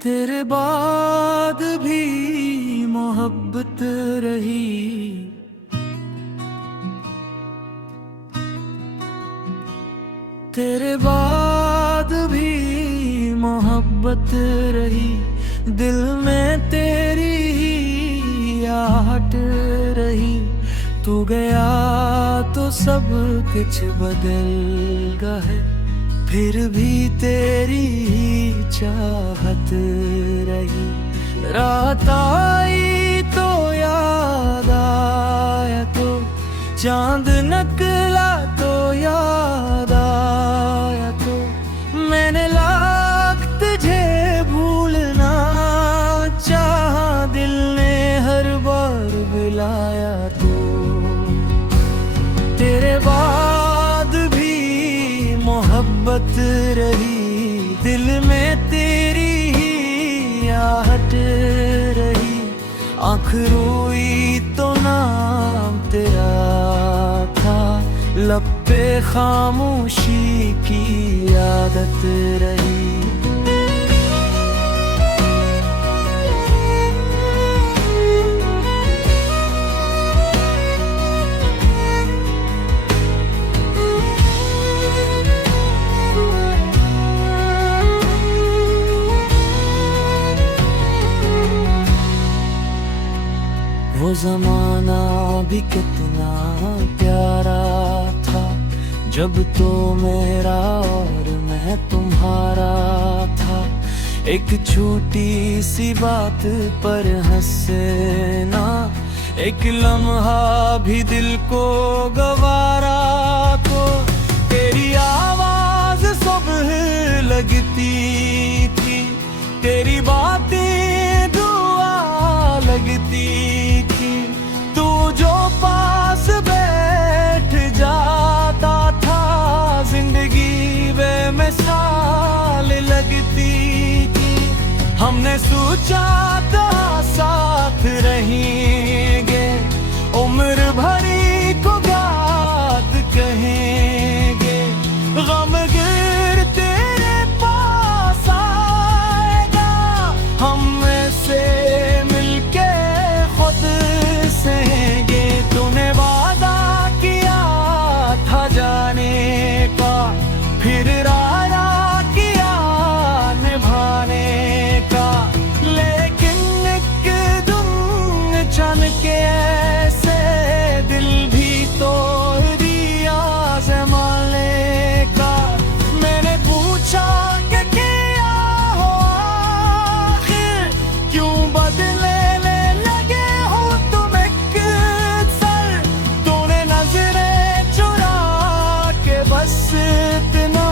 तेरे बाद भी मोहब्बत रही, तेरे बाद भी मोहब्बत रही, दिल में तेरी ही आहट रही। तू गया तो सब कुछ बदल गया है, फिर भी तेरी ही चाहत रही। रात आई तो याद आया, तो चांद निकला तो याद आया, तो मैंने लाख तुझे भूलना चाहा, दिल ने हर बार बुलाया। तो तेरे बाद भी मोहब्बत रही, दिल में तेरी ही आहट रही। आँख रोई तो नाम तेरा था, लब पे खामोशी की आदत रही। वो ज़माना भी कितना प्यारा था, जब तो मेरा और मैं तुम्हारा था। एक छोटी सी बात पर हंसना, एक लम्हा भी दिल को गवारा। तो तेरी आवाज़ सुबह लगती थी, तेरी बातें दुआ लगती थी। तू जो पास बैठ जाता था, जिंदगी बेमिसाल लगती थी। हमने सोचा था साथ रहेंगे, उम्र भरी को बात कहेंगे। गम गिर तेरे पास आएगा, हम ऐसे मिलके खुद सहेंगे। तूने वादा किया था जाने का, फिर इरादा किया निभाने का। लेकिन एक दिन चन के ऐसे दिल भी तोड़ दिया ज़माने का। मैंने पूछा कि क्या हो आखिर, क्यों बदले लगे हो तुम एक सर। तूने नजरें चुरा के बस इतना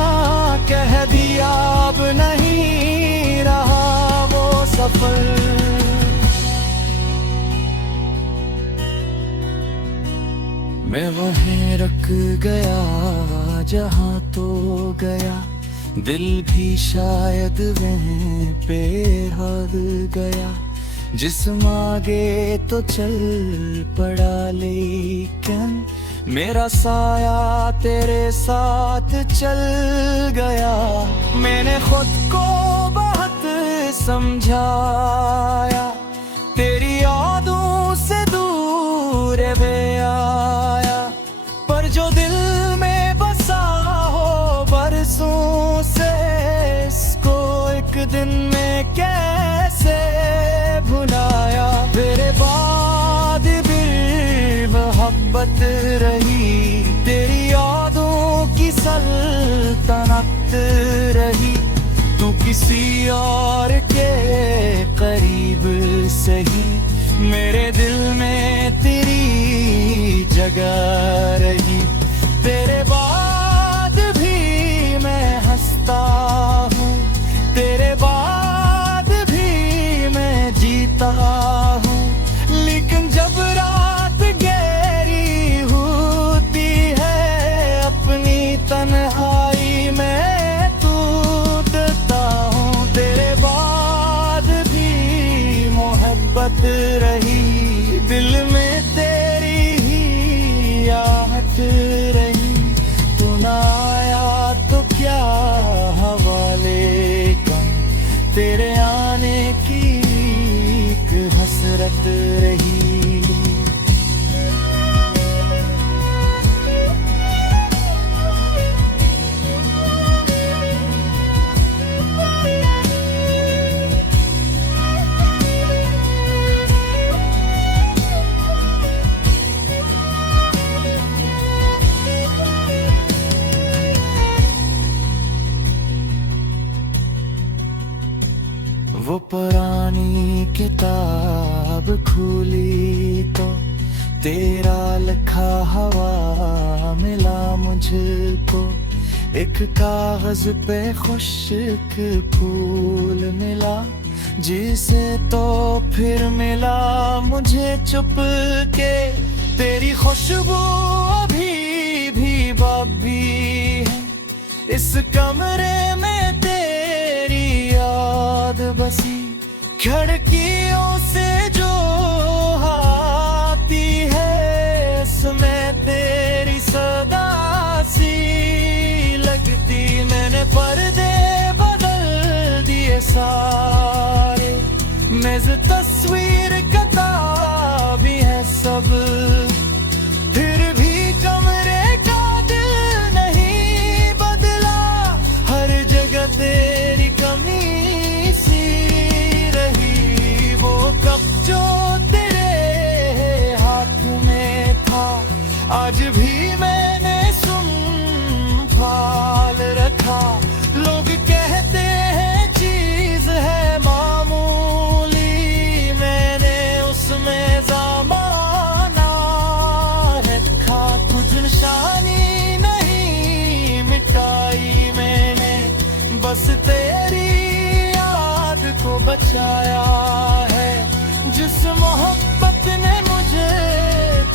कह दिया, अब नहीं रहा वो सफर। मैं वहीं रुक गया जहाँ तो गया, दिल भी शायद वहीं पे हार गया। जिस्म आगे तो चल पड़ा, लेकिन मेरा साया तेरे साथ चल गया। मैंने खुद को बहुत समझाया, तेरी यादों से दूर भी आया। पर जो दिल में बसा हो बरसों से, इसको एक दिन में कैसे भुलाया। तेरे बाद भी मोहब्बत रही, तेरी यादों की सल्तनत रही। तू किसी और के करीब सही, मेरे दिल में तेरी जगह रही। तेरे बाद भी मैं हंसता हूँ, तेरे बाद भी मैं जीता हूँ। लेकिन जब रात गहरी होती है, अपनी तन्हाई में टूटता हूँ। तेरे बाद भी मोहब्बत रही, दिल में तेरी ही आहट रही। तू ना आया तो क्या हवाले कम, तेरे आने वो पुरानी किताब खुली तो तेरा लिखा हवा मिला मुझको, एक कागज पे खुश्क फूल मिला, जिसे तो फिर मिला मुझे चुप के। तेरी खुशबू अभी भी बाकी है, इस कमरे में तेरी याद बसी, खिड़कियों से जो आती है इसमें तेरी सदा सी लगती। मैंने पर्दे बदल दिए सारे, मेज़ तस्वीर किताबी है सब, फिर भी कमरे का दिल नहीं बदला। हर जगह तेरी कमी सी रही, वो कप जो तेरे हाथ में था आज भी मैंने संभाल रखा। लोग कहते हैं चीज है मामूली, मैंने उसमें ज़माना रखा। कुछ निशानी नहीं मिटाई मैंने, बस तेरी याद को बचाया है। जिस मोहब्बत ने मुझे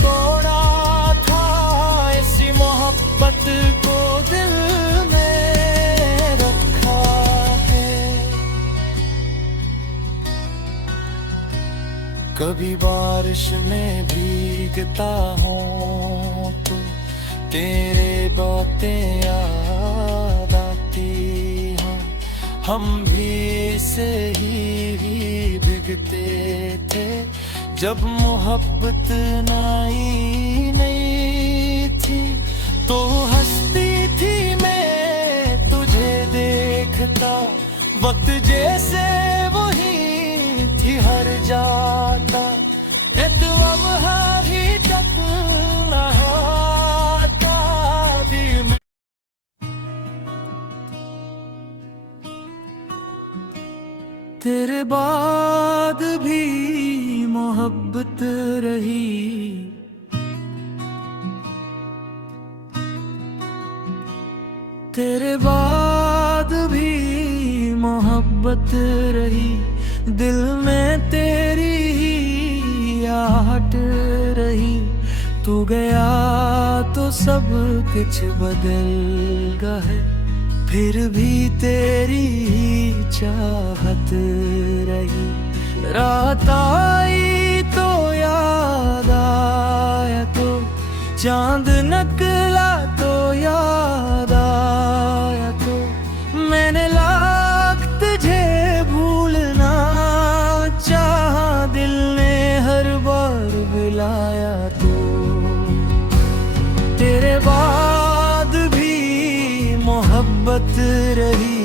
तोड़ा था, इसी मोहब्बत को दिल में रखा है। कभी बारिश में भीगता हूँ तो तेरे बातें याद आती हैं। हम भी से ही भीगते थे जब मोहब्बत नई नहीं थी, तो हंसती थी मैं तुझे देखता, वक्त जैसे वही थी हर जाता। एतवाम हारी तक नहाता भी मैं। तेरे बाद भी मोहब्बत रही, तेरे बाद भी मोहब्बत रही, दिल में तेरी ही आहट रही। तू गया तो सब कुछ बदल गए, फिर भी तेरी ही चाहत रही। रात आई तो याद आया तो, चांद निकला तो याद आया तो, मैंने लाख तुझे भूलना चाहा, दिल ने हर बार बुलाया तो। तेरे बाद भी मोहब्बत रही,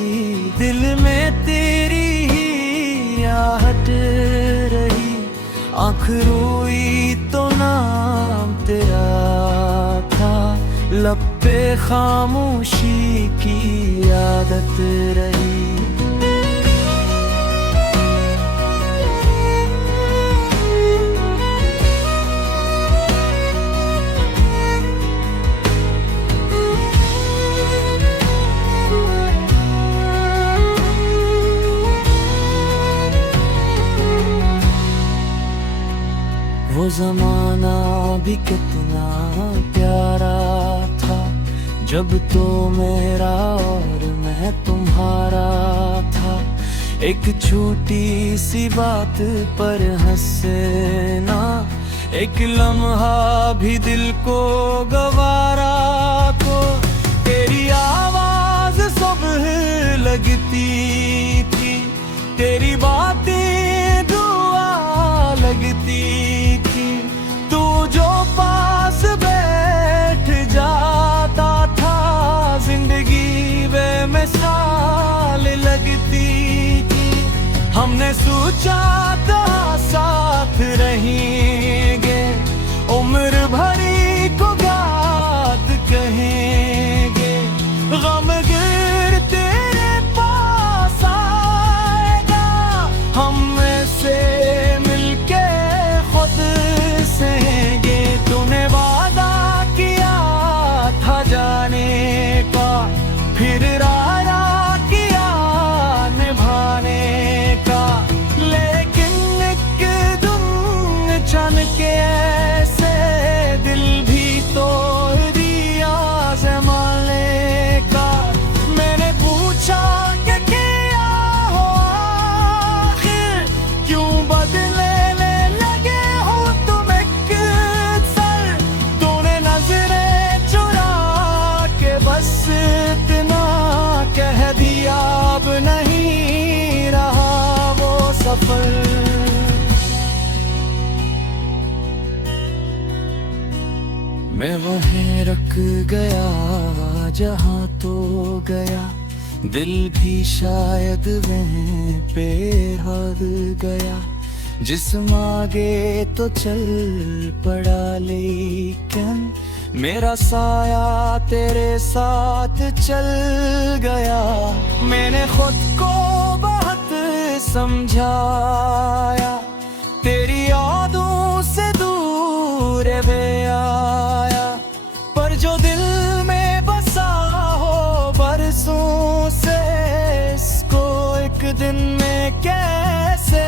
दिल में तेरी ही आहट रही। आँख रोई तो नाम तेरा था, लब पे खामोशी की आदत रही। वो जमाना भी कितना प्यारा था, जब तो मेरा और मैं तुम्हारा था। एक छोटी सी बात पर हंसना, एक लम्हा भी दिल को गवारा को। तेरी आवाज सुबह लगती थी, तेरी बातें दुआ लगती थी। तू जो पास बैठ जाता था, जिंदगी बेमिसाल लगती थी। हमने सोचा था साथ रहेंगे, उम्र भरी को याद कहेंगे। गम गिर तेरे पास आएगा, फिर रारा किया निभाने का, लेकिन एक दिन चन के ऐसे दिल भी तोड़ दिया ज़माने का। मैंने पूछा कि क्या हो आखिर, क्यों बदलने लगे हो तुम एक सर। तूने नजरें चुरा के बस इतना कह दिया, अब नहीं रहा वो सफर। मैं वहीं रुक गया जहाँ तो गया, दिल भी शायद वहीं पे हार गया। जिस्म आगे तो चल पड़ा, लेकिन मेरा साया तेरे साथ चल गया। मैंने खुद को बहुत समझाया, तेरी यादों से दूर वे आया, पर जो दिल में बसा हो बरसों से, इसको एक दिन में कैसे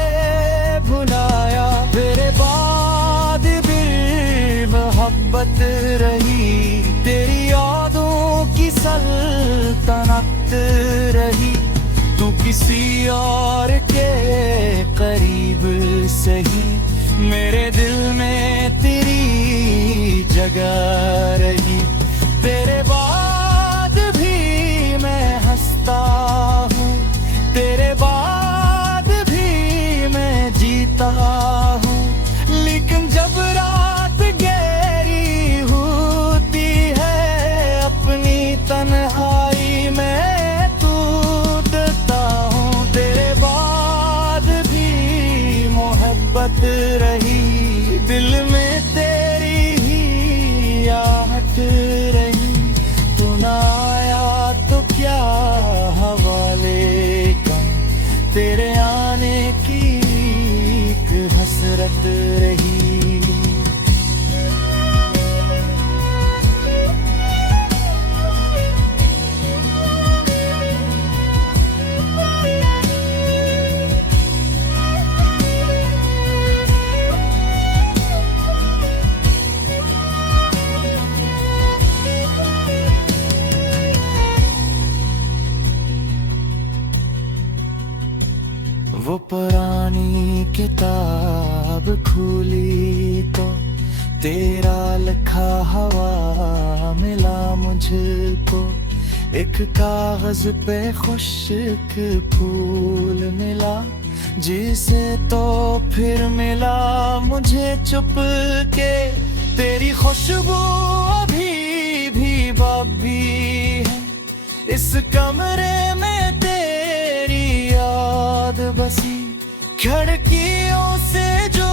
भुलाया। तेरे बाद भी मोहब्बत रही, तेरी यादों की सल्तनत रही। तू किसी और के करीब सही, मेरे दिल में तेरी जगह रही। तेरे बाद भी मैं हंसता हूँ, तेरे बाद भी मैं जीता हूँ, लेकिन जब रात गहरी होती है अपनी तन्हाई में टूटता हूँ। तेरे बाद भी मोहब्बत रही, दिल में तेरी ही आहट रही। तू ना आया तो क्या हवाले कम, तेरे आने की एक हसरत रही। वो पुरानी किताब खुली तो तेरा लिखा हवा मिला मुझको। एक कागज पे खुश्क फूल मिला, जिसे तो फिर मिला मुझे चुप के। तेरी खुशबू अभी भी बाकी है, इस कमरे में तेरी याद बसी। खिड़कियों से जो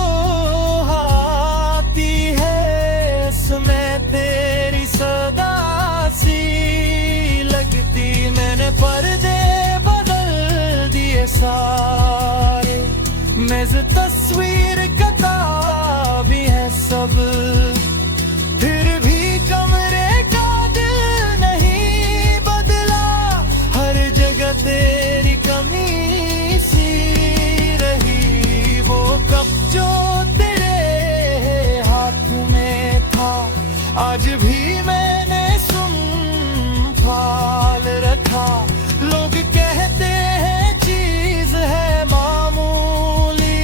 आती है, इसमें तेरी सदा सी लगती। मैंने पर्दे बदल दिए सारे, मेज़ तस्वीर किताब भी है सब, फिर भी कमरे का दिल नहीं बदला। हर जगह तेरी कमी सी रही, वो कप जो तेरे हाथ में था आज भी मैंने संभाल रखा। लोग कहते हैं चीज है मामूली,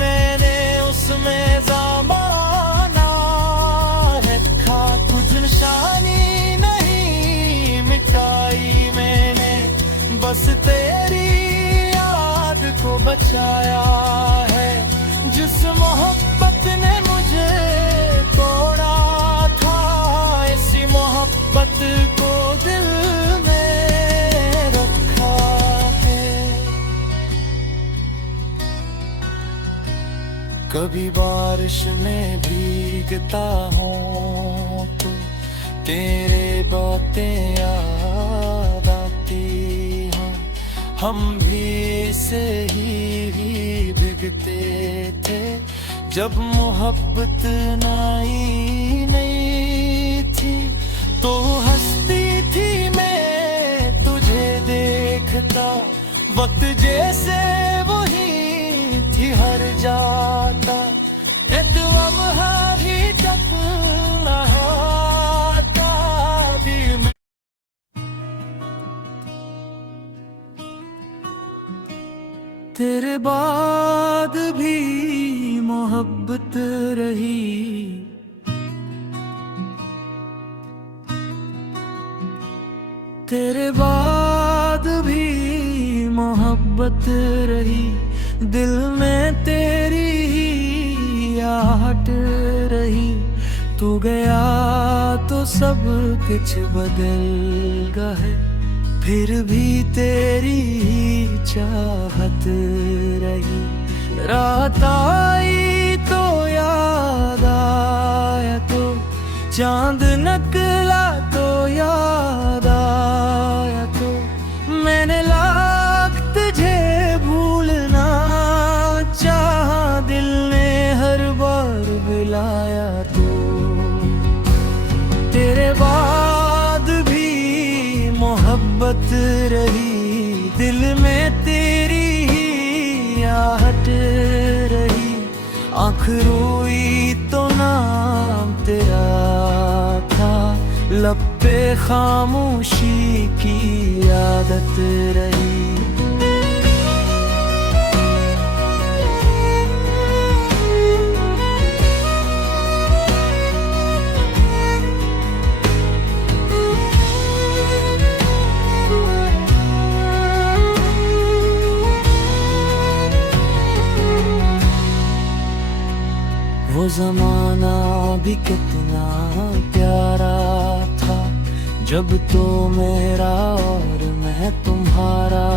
मैंने उसमें ज़माना रखा। कुछ निशानी नहीं मिटाई मैंने, बस तेरी याद को बचाया है। जिस मोहब्बत ने मुझे तोड़ा था, इसी मोहब्बत को दिल में रखा है। कभी बारिश में भीगता हूँ तो तेरे बातें याद आती हैं। हम भी से ही भीगते थे जब मोहब्बत नई नई थी, तो हंसती थी मेरे वक्त जैसे वही थी हर जाता एतवम हारी टपना हाता भी मैं तेरे बाद भी मोहब्बत रही तेरे बाद भी मोहब्बत रही दिल में तेरी ही आहट रही तू गया तो सब कुछ बदल गए फिर भी तेरी ही चाहत रही रात आई तो याद आया तो चांद निकला तो याद आया तो मैंने लाख तुझे भूलना चाहा दिल ने हर बार बुलाया तो तेरे बाद भी मोहब्बत रही दिल में तेरी ही आहट रही आँख रोई तो नाम तेरा था लब पे खामोशी की आदत रही वो जमाना भी कितना प्यारा था जब तो मेरा और मैं तुम्हारा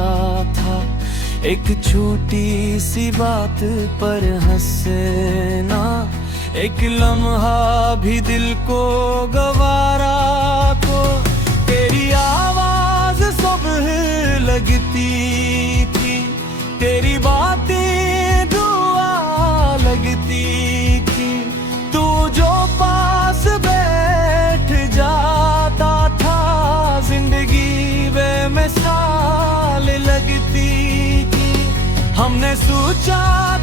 था एक छोटी सी बात पर हंसना एक लम्हा भी दिल को गवारा को तेरी आवाज सुबह लगती थी तेरी बातें दुआ लगती तू जो पास बैठ जाता था जिंदगी बेमिसाल लगती थी हमने सोचा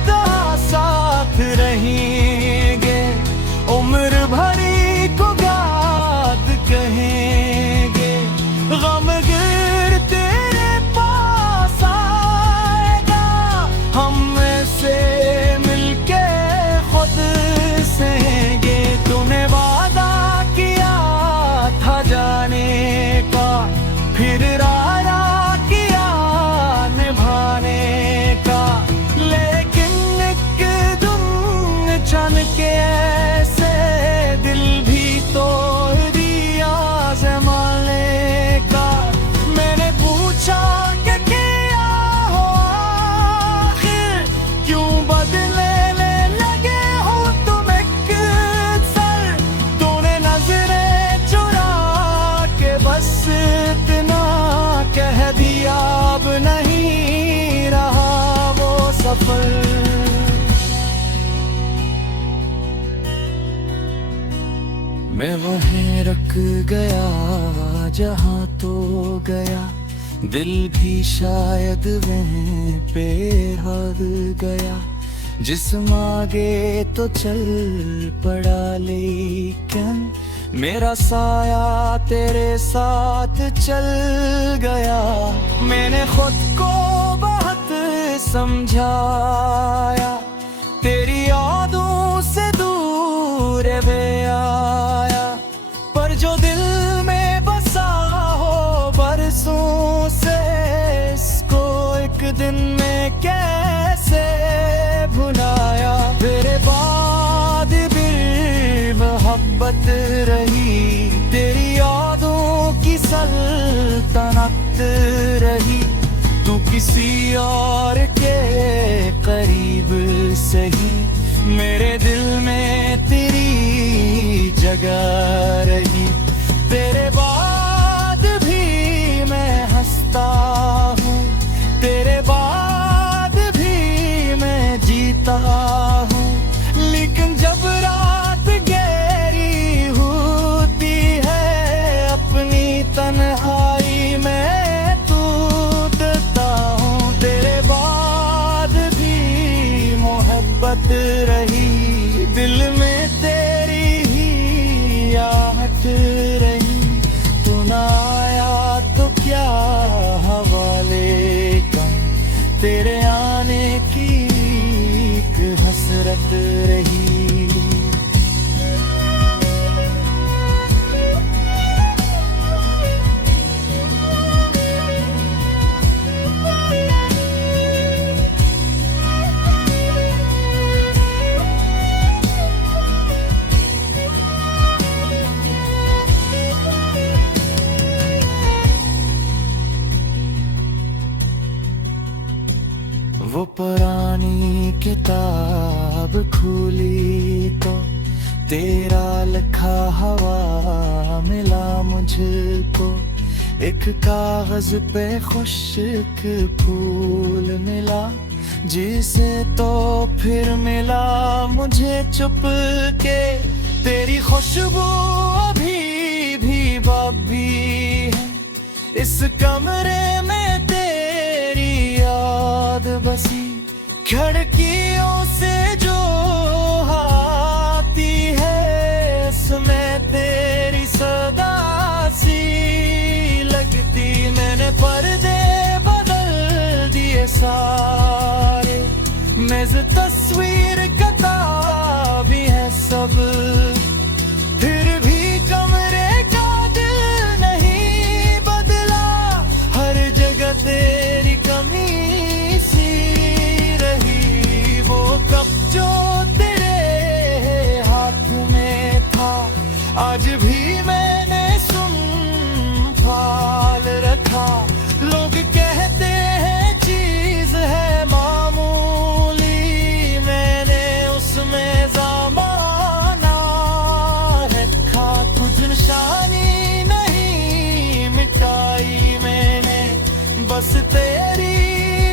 था साथ रहेंगे उम्र भरी को गात कहेंगे गम गिर तेरे पास आएगा हम से मिलके खुद सहेंगे तूने वादा किया था जाने का फिर इरादा किया निभाने का लेकिन एक दिन छन के ऐसे दिल भी तोड़ दिया ज़माने का मैंने पूछा कि क्या हो आखिर क्यों बदले इतना कह दिया अब नहीं रहा वो सफर मैं वहीं रुक गया जहाँ तो गया दिल भी शायद वहीं पे हर गया जिस्म आगे तो चल पड़ा लेकिन मेरा साया तेरे साथ चल गया मैंने खुद को बहुत समझाया तेरी यादों से दूर वे आया पर जो दिल में बसा हो बरसों से इसको एक दिन में कैसे भुलाया तेरे बाद भी मोहब्बत रही तेरी यादों की सल्तनत रही तू किसी और के करीब सही मेरे दिल में तेरी जगह रही तेरे बाद भी मैं हंसता हूँ तेरे बाद भी मैं जीता हूँ लेकिन जब रात गहरी होती है अपनी तन्हाई में टूटता हूँ वो पुरानी किताब खुली तो तेरा लिखा हवा मिला मुझको, एक कागज पे खुश्क फूल मिला, जिसे तो फिर मिला मुझे चुप के। तेरी खुशबू अभी भी बाबी है, इस कमरे में तेरी याद बसी, खिड़कियों से जो आती है उसमें तेरी सदा सी लगती। मैंने पर्दे बदल दिए सारे, मेज़ तस्वीर किताबी है सब, फिर भी कमरे का दिल नहीं बदला। हर जगह तेरी कमी सी रही, वो कप जो तेरे हाथ में था आज भी मैंने संभाल रखा। लोग कहते हैं चीज है मामूली, मैंने उसमें ज़माना रखा। कुछ निशानी नहीं मिटाई मैंने, बस तेरी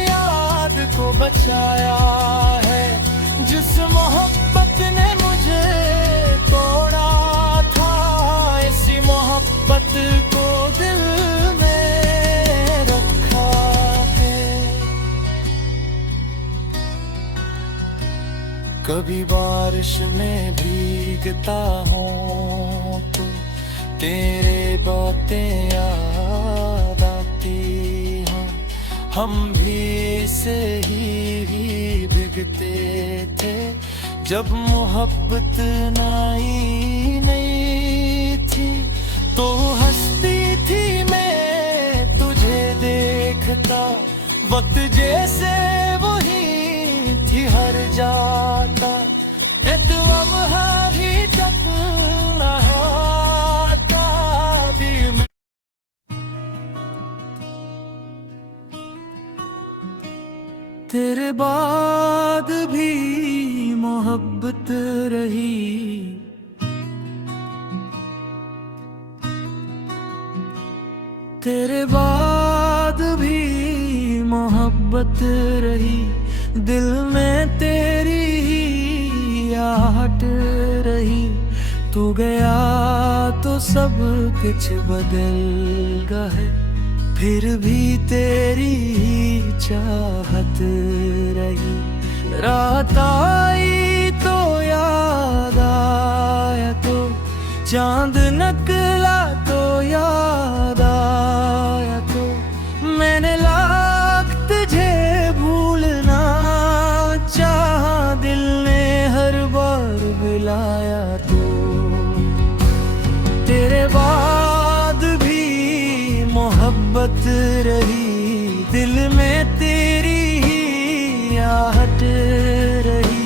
याद को बचाया है। जिस मोहब्बत ने मुझे तोड़ा था, इसी मोहब्बत को दिल में रखा है। कभी बारिश में भीगता हूँ तो तेरे बातें याद आती हैं। हम भी से ही भीगते थे जब मोहब्बत नई नई थी, तो हंसती थी मैं तुझे देखता, वक्त जैसे वही थी हर जाता। तो अब भी तक नहाता भी मैं। तेरे बाद भी मोहब्बत रही, तेरे बाद भी मोहब्बत रही, दिल में तेरी ही आहट रही। तू गया तो सब कुछ बदल गए, फिर भी तेरी ही चाहत रही। रात आई तो याद आया, तो चांद निकला तो याद आया, तो मैंने लाख तुझे भूलना चाहा, दिल ने हर बार बुलाया। तो तेरे बाद भी मोहब्बत रही, दिल में तेरी ही आहट रही।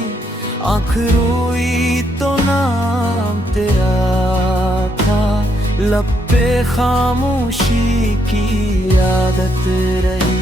आँख रोई तो नाम तेरा था, लब पे खामोशी की आदत रही।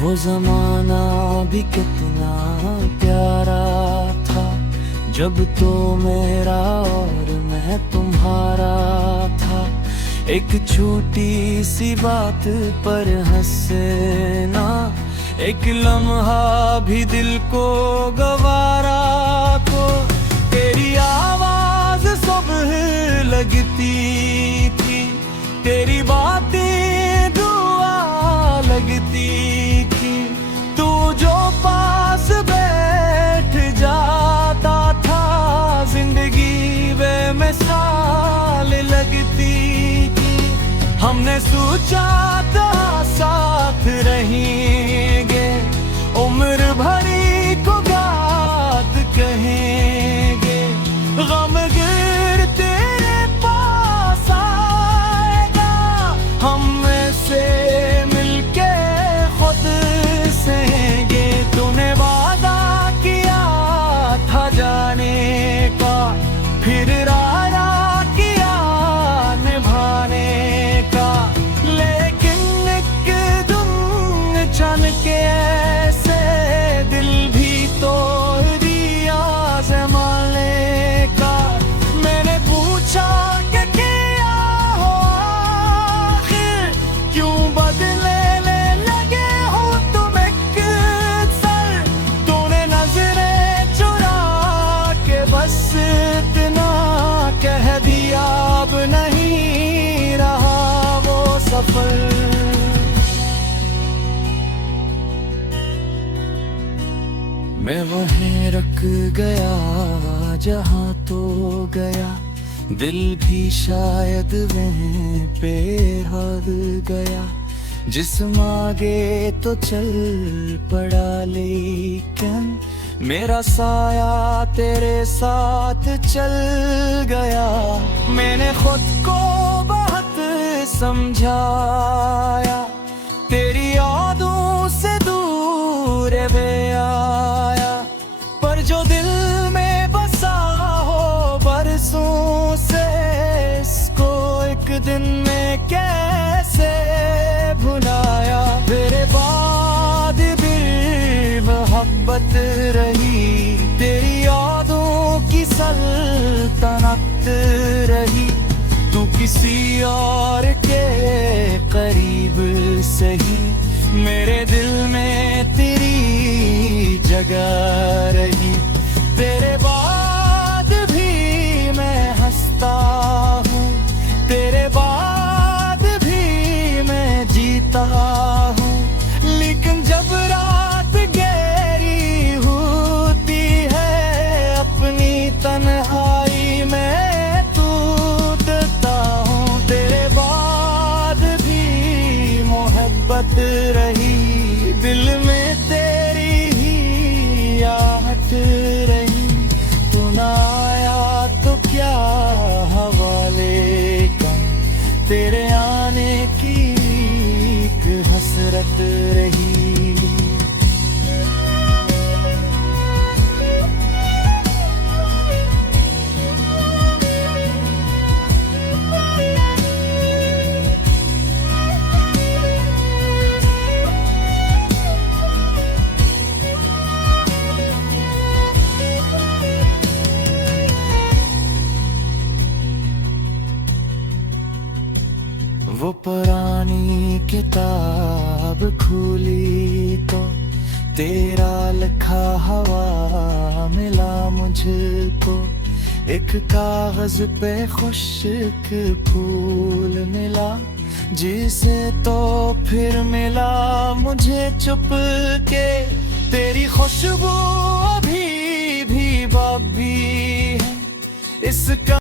वो जमाना भी कितना प्यारा था, जब तो मेरा और मैं तुम्हारा था। एक छोटी सी बात पर हंसना, एक लम्हा भी दिल को गवारा। तो तेरी आवाज सुबह लगती थी, तेरी बातें दुआ लगती थी। तू जो पास बैठ जाता था, जिंदगी बेमिसाल लगती थी। हमने सोचा था साथ रहेंगे, उम्र भरी को गात कहेंगे। गमगीन तेरे पास आएगा, मैं वहीं रुक गया जहाँ तो गया, दिल भी शायद वहीं पे हार गया। जिस्म आगे तो चल पड़ा लेकिन मेरा साया तेरे साथ चल गया। मैंने खुद को बहुत समझाया, तेरी यादों से दूर वे आया, पर जो दिल में बसा हो बरसों से, इसको एक दिन में कैसे भुलाया। तेरे बाद भी मोहब्बत रही, तेरी यादों की सल्तनत रही। तू किसी और के करीब सही, मेरे दिल में तेरी जगह रही। तेरे बाद भी मैं हंसता हूँ, तेरे बाद भी मैं जीता हूँ, लेकिन जब रात गहरी होती है अपनी तन्हाई में टूटता हूँ। तेरे बाद भी मोहब्बत रही, दिल में तेरी ही आहट रही। तू ना आया तो क्या हवाले कम, तेरे आने की एक हसरत रही। वो पुरानी किताब खुली तो तेरा लिखा हवा मिला मुझको, एक कागज पे खुश्क फूल मिला, जिसे तो फिर मिला मुझे चुप के। तेरी खुशबू अभी भी बाकी है इसका